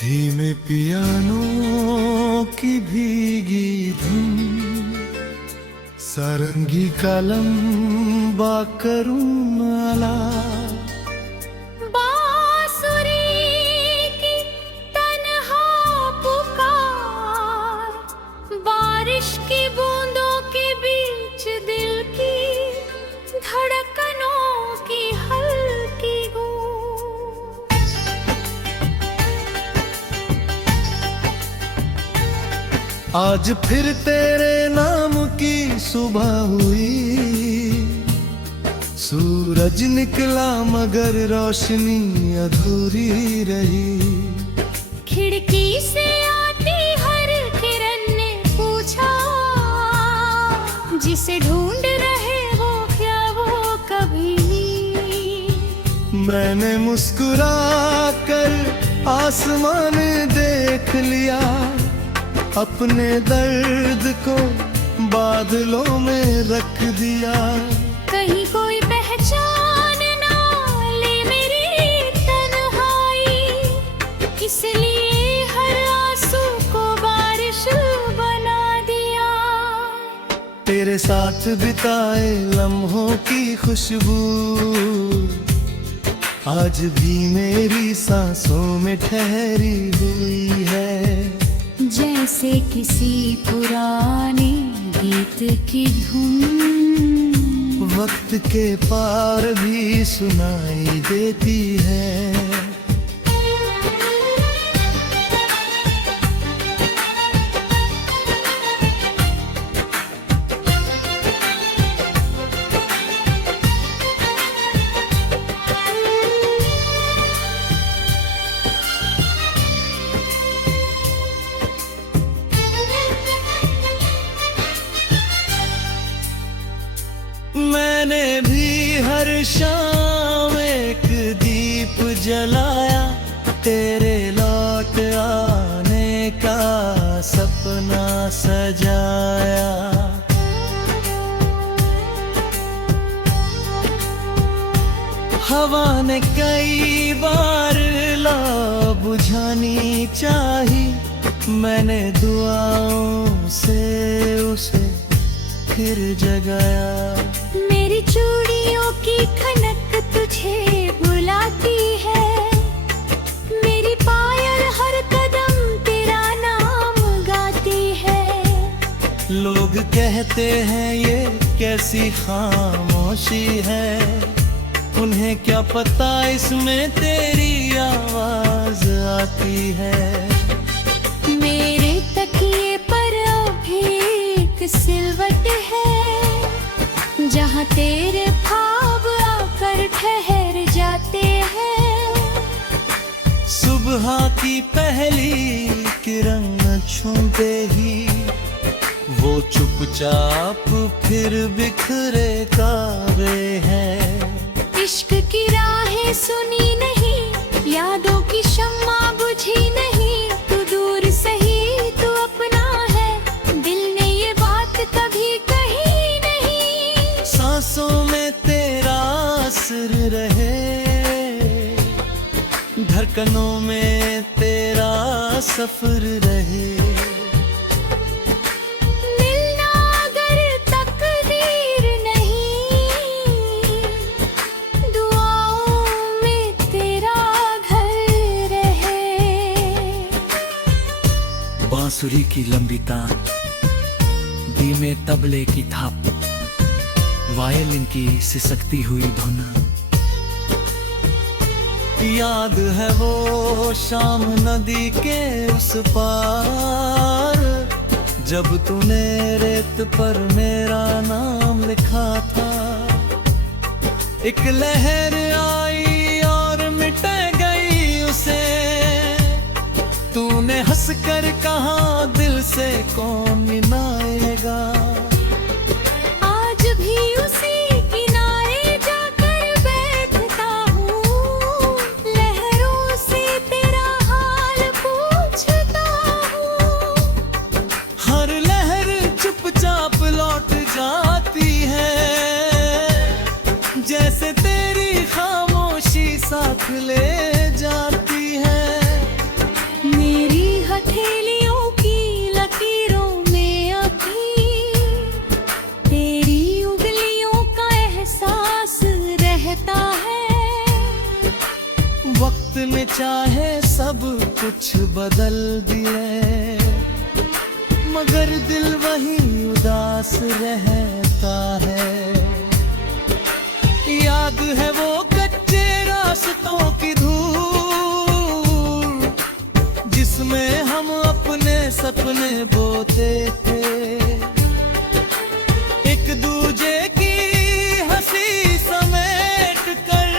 धीमे पियानो की भीगी धुन, सारंगी कलम बाकरूं माला, बांसुरी की तन्हा पुकार, बारिश की बूंदों के बीच दिल की धड़कनों की हल्की गूंज। आज फिर तेरे नाम की सुबह हुई, सूरज निकला मगर रोशनी अधूरी रही। खिड़की से आती हर किरण ने पूछा, जिसे ढूंढ रहे हो क्या वो कभी नहीं। मैंने मुस्कुरा कर आसमान देख लिया, अपने दर्द को बादलों में रख दिया। कहीं कोई पहचान ना ले मेरी तन्हाई, इसलिए हर आंसू को बारिश बना दिया। तेरे साथ बिताए लम्हों की खुशबू आज भी मेरी सांसों में ठहरी हुई है। जैसे किसी पुराने गीत की धुन वक्त के पार भी सुनाई देती है। मैंने भी हर शाम एक दीप जलाया, तेरे लौट आने का सपना सजाया। हवा ने कई बार ला बुझानी चाही, मैंने दुआओं से उसे फिर जगाया। मेरी चूड़ियों की खनक तुझे बुलाती है, मेरी पायल हर कदम तेरा नाम गाती है। लोग कहते हैं ये कैसी खामोशी है, उन्हें क्या पता इसमें तेरी आवाज आती है। मेरे तकिए पर अभी एक सिलवट है, जहाँ तेरे ख्वाब आकर ठहर जाते हैं। सुबह की पहली किरण छूते ही वो चुपचाप फिर बिखरे तारे हैं। इश्क की राहें सुनी नहीं, यादों की शम्मा बुझी नहीं। तू दूर सही तू अपना है, दिल ने ये बात कभी कही नहीं। सांसों में तेरा असर रहे, धड़कनों में तेरा सफर रहे। मिलना अगर तकदीर नहीं, दुआओं में तेरा घर रहे। बांसुरी की लंबी तान, धीमे तबले की थाप, वायलिन की सिसकती हुई धुन। याद है वो शाम नदी के उस पार, जब तूने रेत पर मेरा नाम लिखा था। एक लहर आई और मिट गई उसे, तूने हंसकर कहा दिल से कौन मिलाएगा। आज भी उसी किनारे जाकर बैठता हूँ, लहरों से तेरा हाल पूछता हूँ। हर लहर चुपचाप लौट जाती है, जैसे तेरी खामोशी साथ ले जाती है। ने चाहे सब कुछ बदल दिए, मगर दिल वही उदास रहता है। याद है वो कच्चे रास्तों की धूल, जिसमें हम अपने सपने बोते थे। एक दूजे की हंसी समेट कर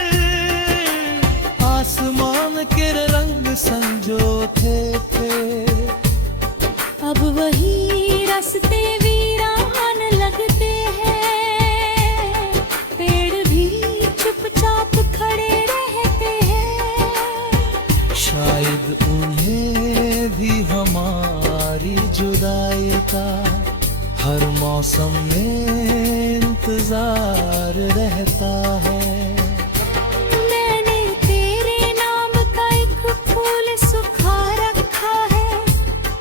आसमान के रंग संजोते थे। अब वही रास्ते वीरान लगते हैं, पेड़ भी चुपचाप खड़े रहते हैं। शायद उन्हें भी हमारी जुदाई का हर मौसम में इंतजार रहता है। मैंने तेरे नाम का एक फूल सुखा रखा है,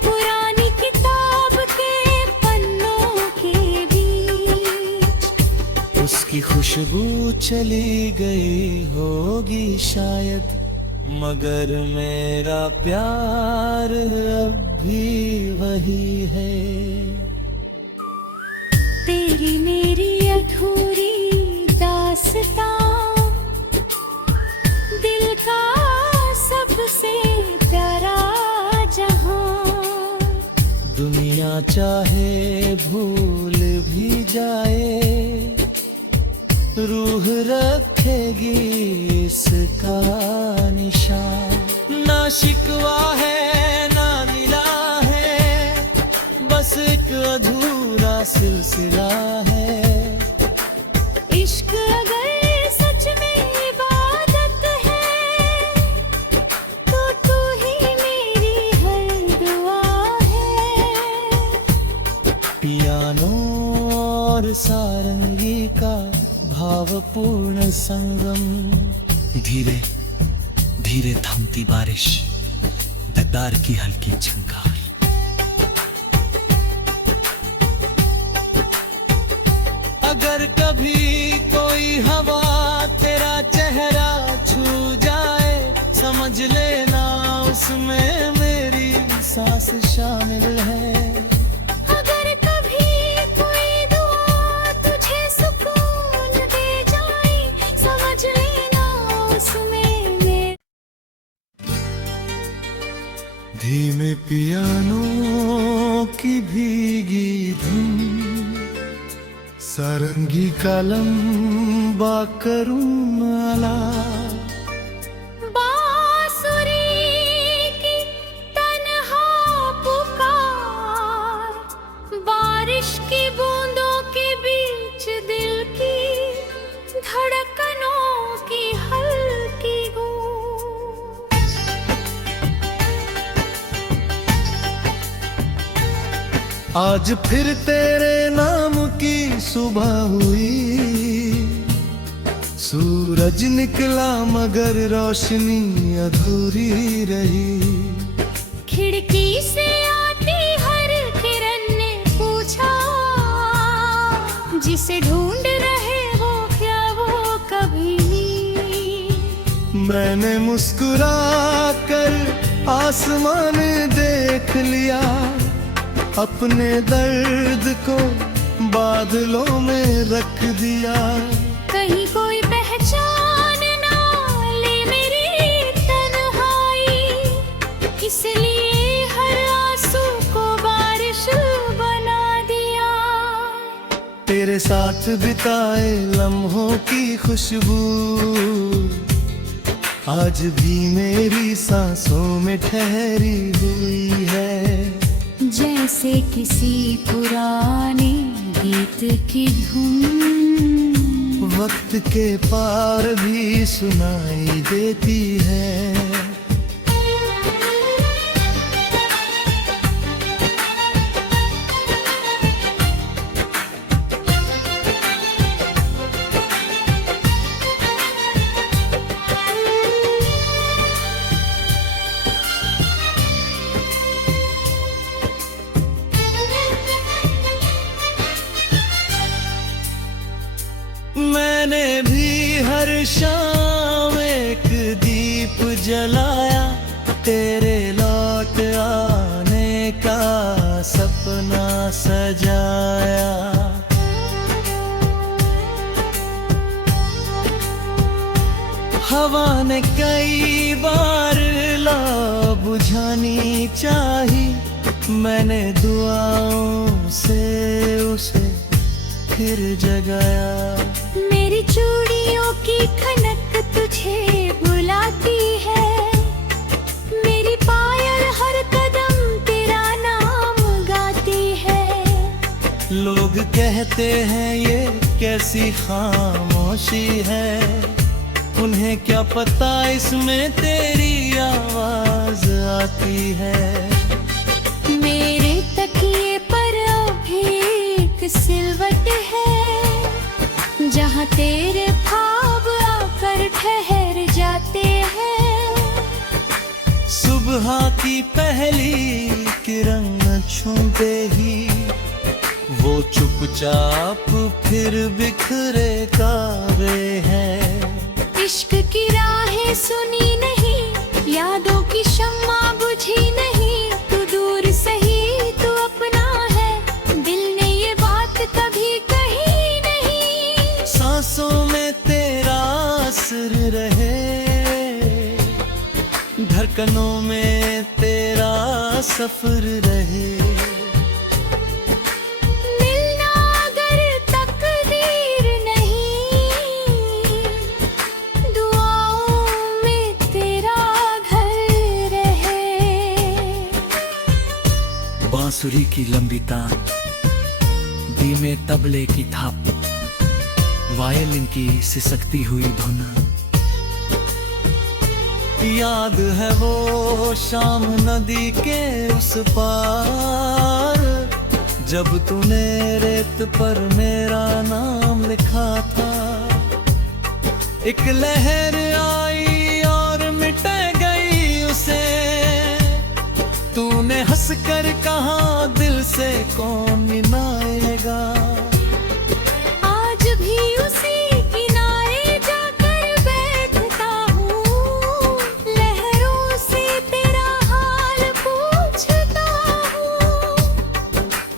पुरानी किताब के पन्नों के बीच। उसकी खुशबू चली गई होगी शायद, मगर मेरा प्यार अब भी वही है। तेरी मेरी अधूरी दास्तां, दिल का सबसे प्यारा जहां। दुनिया चाहे भूल भी जाए, रूह रखेगी इसका निशान। ना शिकवा है ना मिला है, बस एक अधूरा सिलसिला है। इश्क अगर सच में इबादत है, तो तू ही मेरी हर दुआ है। पियानो और सारंगी का भावपूर्ण संगम, धीरे धीरे थमती बारिश, देदार की हल्की झंकार। अगर कभी कोई हवा तेरा चेहरा छू जाए, समझ लेना उसमें मेरी सांस शामिल है। अगर कभी कोई दुआ तुझे सुकून दे जाए, समझ लेना उसमें मैं। धीमे पियानो की भीगी धुन, सारंगी का लंबा करूं नाला। बांसुरी की तन्हा पुकार, बारिश की बूंदों के बीच दिल की धड़कनों की हल्की गूंज। आज फिर तेरे नाम की सुबह हुई, सूरज निकला मगर रोशनी अधूरी रही। खिड़की से आती हर किरण ने पूछा, जिसे ढूंढ रहे हो क्या वो कभी नहीं। मैंने मुस्कुरा कर आसमान देख लिया, अपने दर्द को बादलों में रख दिया। कहीं कोई पहचान ना ले मेरी तन्हाई, इसलिए हर आंसू को बारिश बना दिया। तेरे साथ बिताए लम्हों की खुशबू आज भी मेरी सांसों में ठहरी हुई है। जैसे किसी पुराने गीत की धुन वक्त के पार भी सुनाई देती है। मैंने भी हर शाम एक दीप जलाया, तेरे लौट आने का सपना सजाया। हवा ने कई बार ला बुझानी चाही, मैंने दुआओं से उसे फिर जगाया। मेरी चूड़ियों की खनक तुझे बुलाती है, मेरी पायल हर कदम तेरा नाम गाती है। लोग कहते हैं ये कैसी खामोशी है, उन्हें क्या पता इसमें तेरी आवाज आती है। मेरे तकिए पर अभी एक सिलवट है, जहाँ तेरे ख्वाब आकर ठहर जाते हैं। सुबह की पहली किरण छूते ही वो चुपचाप फिर बिखरे कावे हैं। इश्क की राहें सुनी नहीं, यादों की शम्मा बुझी नहीं। तू दूर सही तू अपना है, दिल ने ये बात कभी कही नहीं। सांसों में तेरा असर रहे, धड़कनों में तेरा सफर रहे। मिलना अगर तकदीर नहीं, दुआओं में तेरा घर रहे। बांसुरी की लंबी तान, धीमे तबले की थाप, वायलिन की सिसकती हुई धुन। याद है वो शाम नदी के उस पार, जब तूने रेत पर मेरा नाम लिखा था। एक लहर आई और मिट गई उसे, तूने हंसकर कहा दिल से कौन मिलाएगा। आज भी उसी किनारे जाकर बैठता हूँ, लहरों से तेरा हाल पूछता हूँ।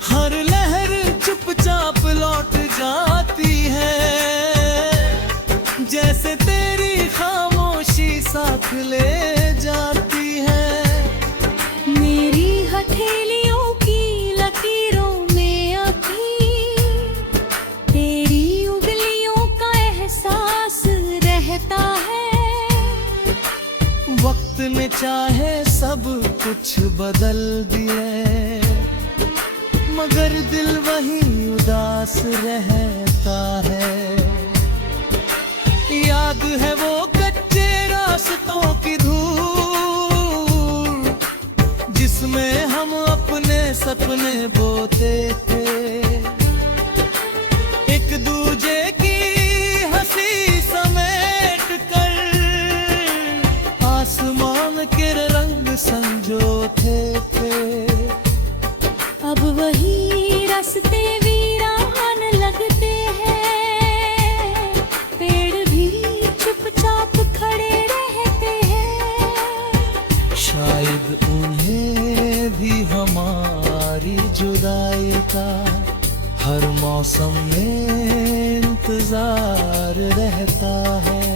हर लहर चुपचाप लौट जाती है, जैसे तेरी खामोशी साथ ले जाती है। मेरी हथेलियों की लकीरों में अभी तेरी उंगलियों का एहसास रहता है। वक्त ने चाहे सब कुछ बदल दिए, मगर दिल वही उदास रहता है। याद है वो कच्चे रास्तों की धूल, जिसमें हम अपने सपने बोते थे। एक दूजे की हंसी समेट कर आसमान के रंग संजोते थे। अब वही रास्ते वीरान लगते हैं, पेड़ भी चुपचाप खड़े रहते हैं। शायद उन्हें भी हमारी जुदाई का हर मौसम में इंतजार रहता है।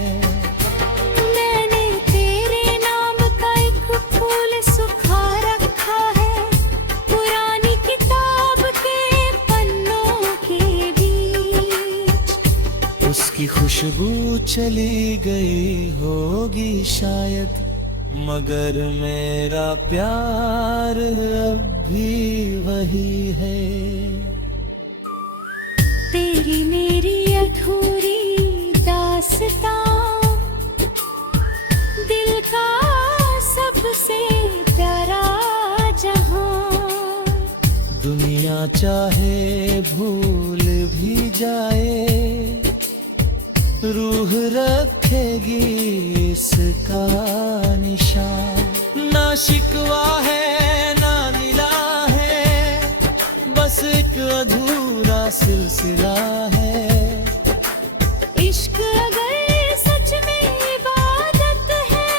मैंने तेरे नाम का एक फूल सुखा रखा है, पुरानी किताब के पन्नों के बीच। उसकी खुशबू चली गई होगी शायद, मगर मेरा प्यार अब भी वही है। तेरी मेरी अधूरी दास्तां, दिल का सबसे प्यारा जहां। दुनिया चाहे भूल भी जाए, रूह रखेगी इसका निशान। ना शिकवा है ना नीला है, बस एक अधूरा सिलसिला है। इश्क अगर सच में इबादत है,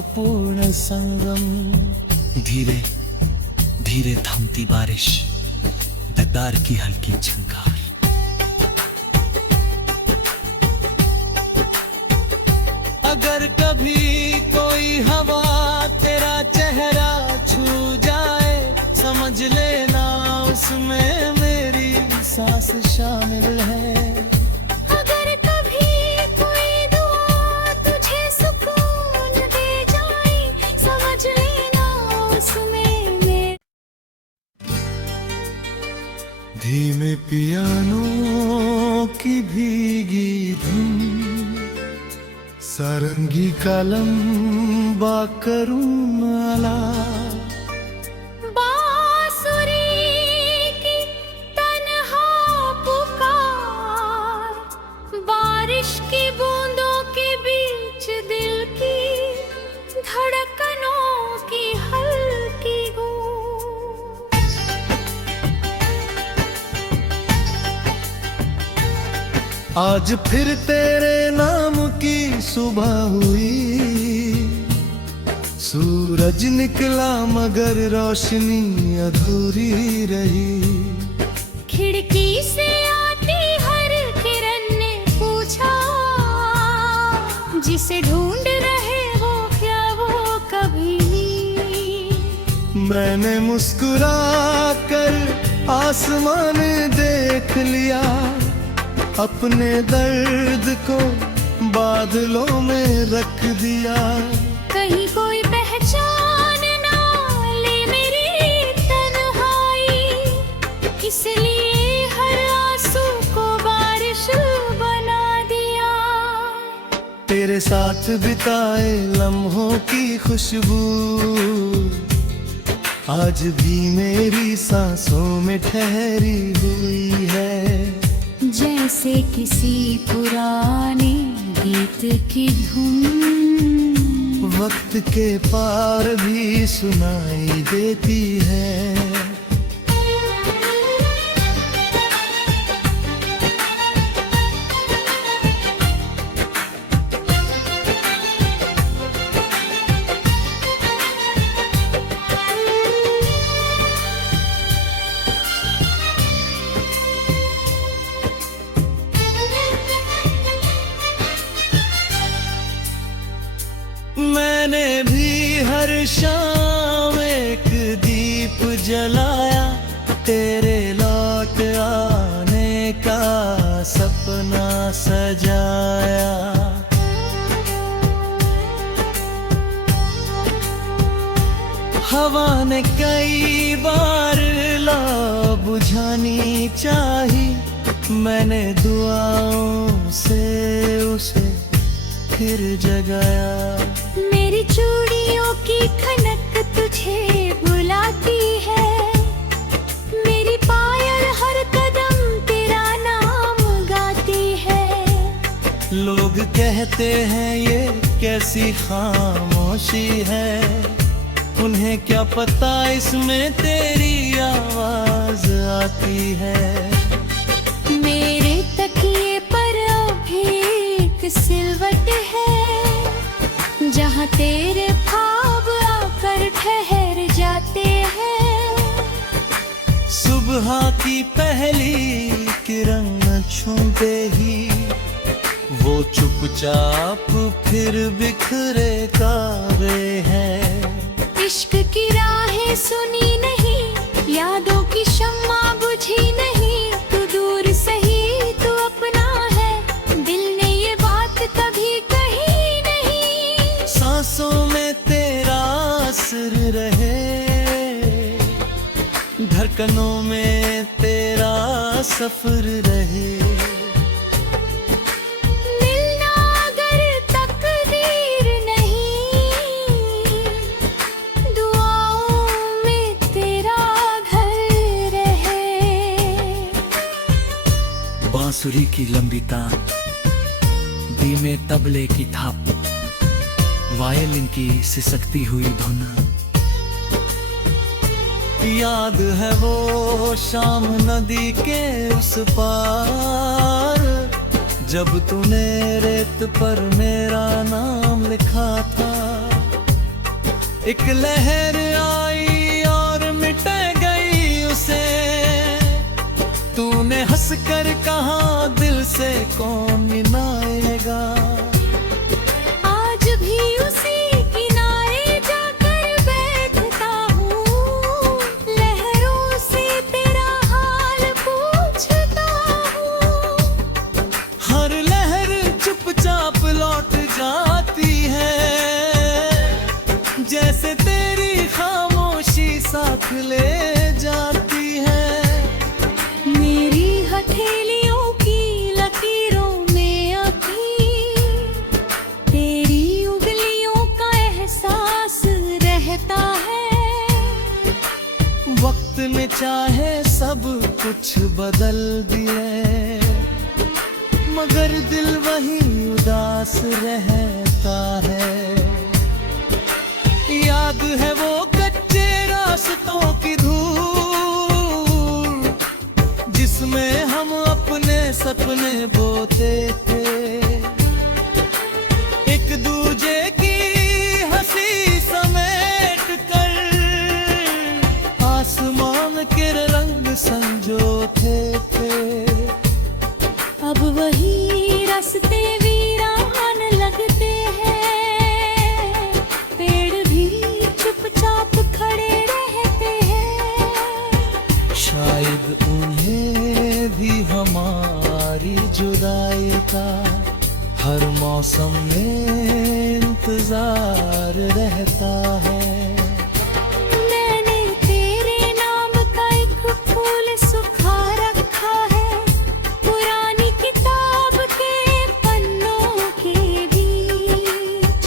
भावपूर्ण संगम। धीरे धीरे थमती बारिश, देवदार की हल्की झंकार। अगर कभी कोई हवा तेरा चेहरा छू जाए, समझ लेना उसमें मेरी सांस शामिल है। अगर कभी कोई दुआ तुझे सुकून दे जाए, समझ लेना उसमें मेरे। धीमे पियानो की भीगी धुन, सारंगी का लंबा करूं माला। बांसुरी की तन्हा पुकार, बारिश की बूंदों के बीच दिल की धड़कनों की हल्की गूंज। आज फिर तेरे नाम की सुबह हुई, सूरज निकला मगर रोशनी अधूरी रही। खिड़की से आती हर किरण ने पूछा, जिसे ढूंढ रहे हो क्या वो कभी मिली। मैंने मुस्कुरा कर आसमान देख लिया, अपने दर्द को बादलों में रख दिया। कहीं कोई पहचान ना ले मेरी तन्हाई, इसलिए हर आंसू को बारिश बना दिया। तेरे साथ बिताए लम्हों की खुशबू आज भी मेरी सांसों में ठहरी हुई है। जैसे किसी पुराने गीत की धुन वक्त के पार भी सुनाई देती है। मैंने भी हर शाम एक दीप जलाया, तेरे लौट आने का सपना सजाया। हवा ने कई बार ला बुझानी चाही, मैंने दुआओं से उसे फिर जगाया। मेरी चूड़ियों की खनक तुझे बुलाती है, मेरी पायल हर कदम तेरा नाम गाती है। लोग कहते हैं ये कैसी खामोशी है, उन्हें क्या पता इसमें तेरी आवाज आती है। मेरे तकिए पर अभी एक सिलवट है, जहाँ तेरे ख्वाब आकर ठहर जाते हैं। सुबह की पहली किरण छूते ही वो चुपचाप फिर बिखरे कावे हैं। इश्क की राहें सुनी नहीं, यादों की शम्मा बुझी नहीं। तू दूर सही तू अपना है, दिल ने ये बात कभी कही नहीं। सांसों में तेरा असर रहे, धड़कनों में तेरा सफर रहे। मिलना अगर तकदीर नहीं, दुआओं में तेरा घर रहे। बांसुरी की लंबी तान, धीमे तबले की थाप, वायलिन की सिसकती हुई धुन। याद है वो शाम नदी के उस पार, जब तूने रेत पर मेरा नाम लिखा था। एक लहर आई और मिट गई उसे, तूने हंस कर कहा दिल से कौन मिलाएगा। आज भी उसी किनारे जाकर बैठता हूँ, लहरों से तेरा हाल पूछता हूँ। हर लहर चुपचाप लौट जाती है, जैसे तेरी खामोशी साथ ले जाती है। मेरी हथेलियों की लकीरों में अभी तेरी उंगलियों का एहसास रहता है। वक्त ने चाहे सब कुछ बदल दिए, मगर दिल वही उदास रहता है। याद है वो कच्चे रास्तों की धूल, जिसमें हम अपने सपने बोते थे। एक दूजे की हंसी समेट कर आसमान के रंग संजोते थे। अब वही रास्ते वीरान लगते हैं, पेड़ भी चुपचाप खड़े रहते हैं। शायद उन्हें भी हमारी जुदाई का हर मौसम में इंतजार रहता है। मैंने तेरे नाम का एक फूल सुखा रखा है, पुरानी किताब के पन्नों के बीच।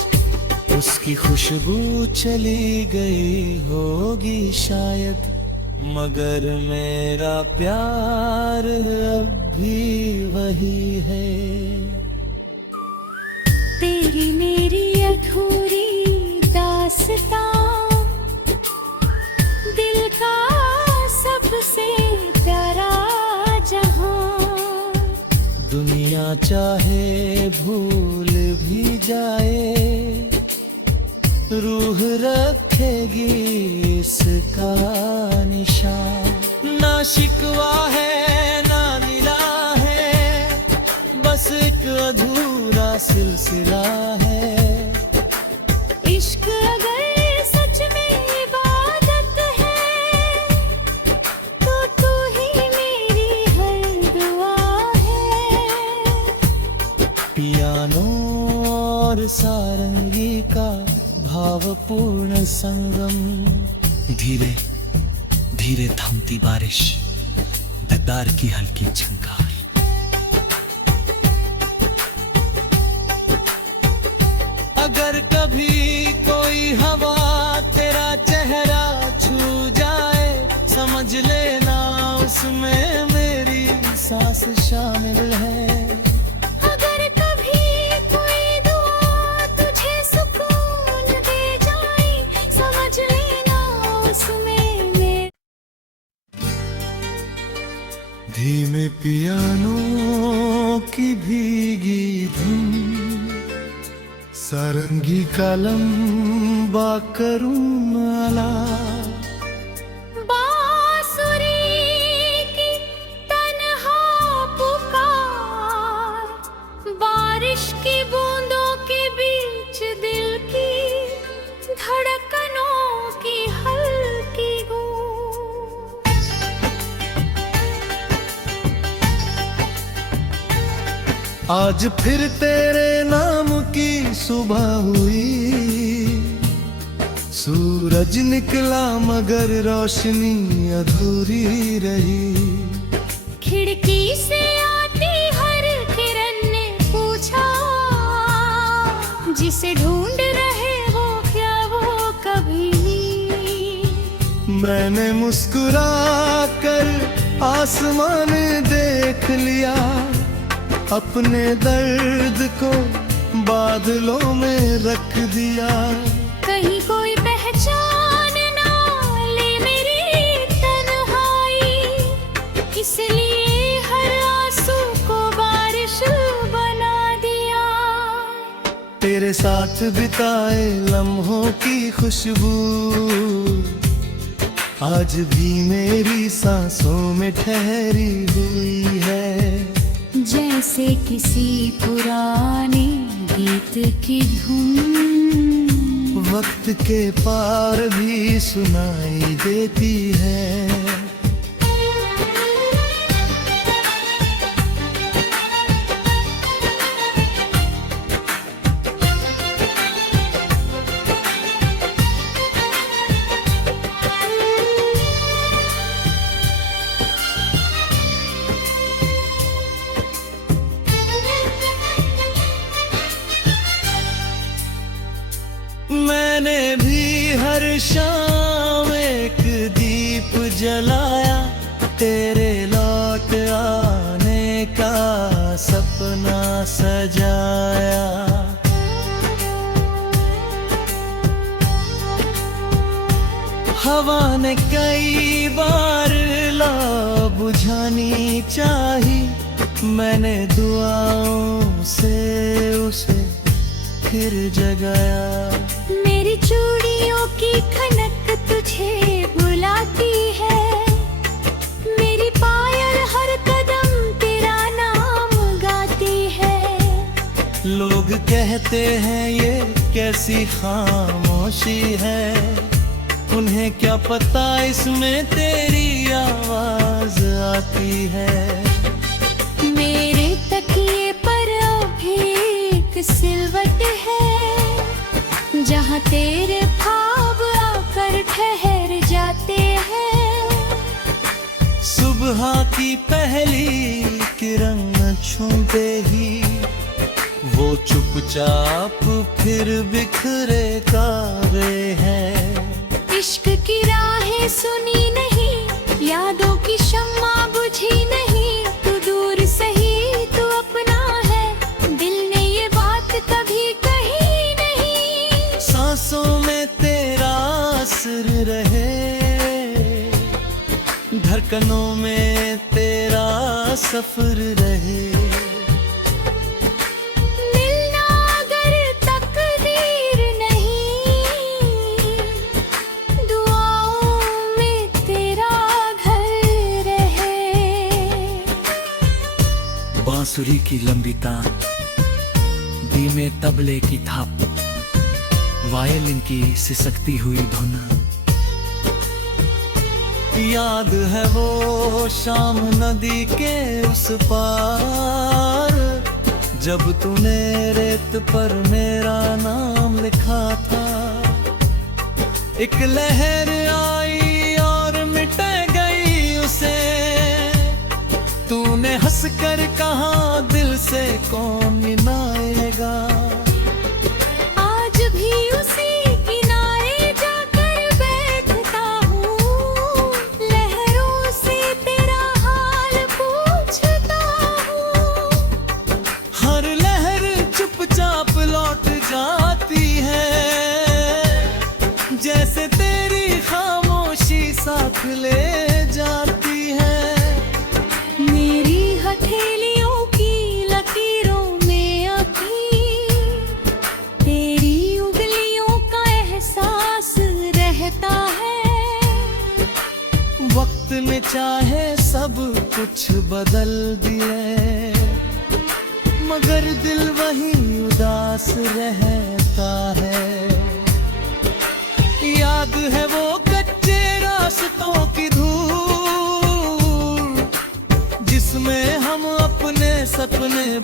उसकी खुशबू चली गई होगी शायद, मगर मेरा प्यार अब भी वही है। तेरी मेरी अधूरी दास्तां, दिल का सबसे प्यारा जहां। दुनिया चाहे भूल भी जाए, रूह रखेगी इसका निशान। ना शिकवा है ना गिला है, बस एक अधूरा सिलसिला है। इश्क अगर सच में इबादत है, तो तू ही मेरी हर दुआ है। पियानो और सारंगी का भावपूर्ण संगम, धीरे धीरे थमती बारिश, देदार की हल्की झंकार। अगर कभी कोई हवा तेरा चेहरा छू जाए, समझ लेना उसमें मेरी सांस शामिल है। अगर कभी कोई दुआ तुझे सुकून दे जाए, समझ लेना उसमें मैं। धीमे पियानो की भीगी धुन, सारंगी का लंबा करूं नाला। बांसुरी की तन्हा पुकार, बारिश की बूंदों के बीच दिल की धड़कनों की हल्की गूंज। आज फिर तेरे नाम की सुबह हुई, सूरज निकला मगर रोशनी अधूरी रही। खिड़की से आती हर किरण ने पूछा, जिसे ढूंढ रहे हो क्या वो कभी नहीं। मैंने मुस्कुरा कर आसमान देख लिया, अपने दर्द को बादलों में रख दिया। कहीं कोई पहचान ना ले मेरी तन्हाई, इसलिए हर आंसू को बारिश बना दिया। तेरे साथ बिताए लम्हों की खुशबू आज भी मेरी सांसों में ठहरी हुई है। जैसे किसी पुराने गीत की धुन वक्त के पार भी सुनाई देती है। मैंने भी हर शाम एक दीप जलाया, तेरे लौट आने का सपना सजाया। हवा ने कई बार ला बुझानी चाही, मैंने दुआओं से उसे फिर जगाया। मेरी चूड़ियों की खनक तुझे बुलाती है, मेरी पायल हर कदम तेरा नाम गाती है। लोग कहते हैं ये कैसी खामोशी है, उन्हें क्या पता इसमें तेरी आवाज आती है। मेरे तकिए पर अभी एक सिलवट है, जहाँ तेरे ख्वाब आकर ठहर जाते हैं। सुबह की पहली किरण छूते ही वो चुपचाप फिर बिखरे तारे हैं। इश्क की राहें सुनी नहीं, यादों की शम्मा बुझी नहीं। तू दूर सही तू अपना है, दिल ने ये बात कभी कही नहीं। सांसों में तेरा असर रहे, धड़कनों में तेरा सफर रहे। मिलना अगर तकदीर नहीं, दुआओं में तेरा घर रहे। बांसुरी की लंबी तान, धीमे तबले की थाप, वायलिन की सिसकती हुई धुन। याद है वो शाम नदी के उस पार, जब तूने रेत पर मेरा नाम लिखा था। एक लहर आई और मिट गई उसे, तूने हंसकर कहा दिल से कौन मिलाएगा। आज भी उसी किनारे जाकर बैठता हूँ, लहरों से तेरा हाल पूछता हूँ। हर लहर चुपचाप लौट जाती है, जैसे तेरी खामोशी साथ ले जाती है। मेरी हथेलियों की लकीरों में अभी तेरी उंगलियों का एहसास रहता है। वक्त ने चाहे सब कुछ बदल दिए, मगर दिल वही उदास रहता है। याद है वो कच्चे रास्तों की धूल, जिसमें हम अपने सपने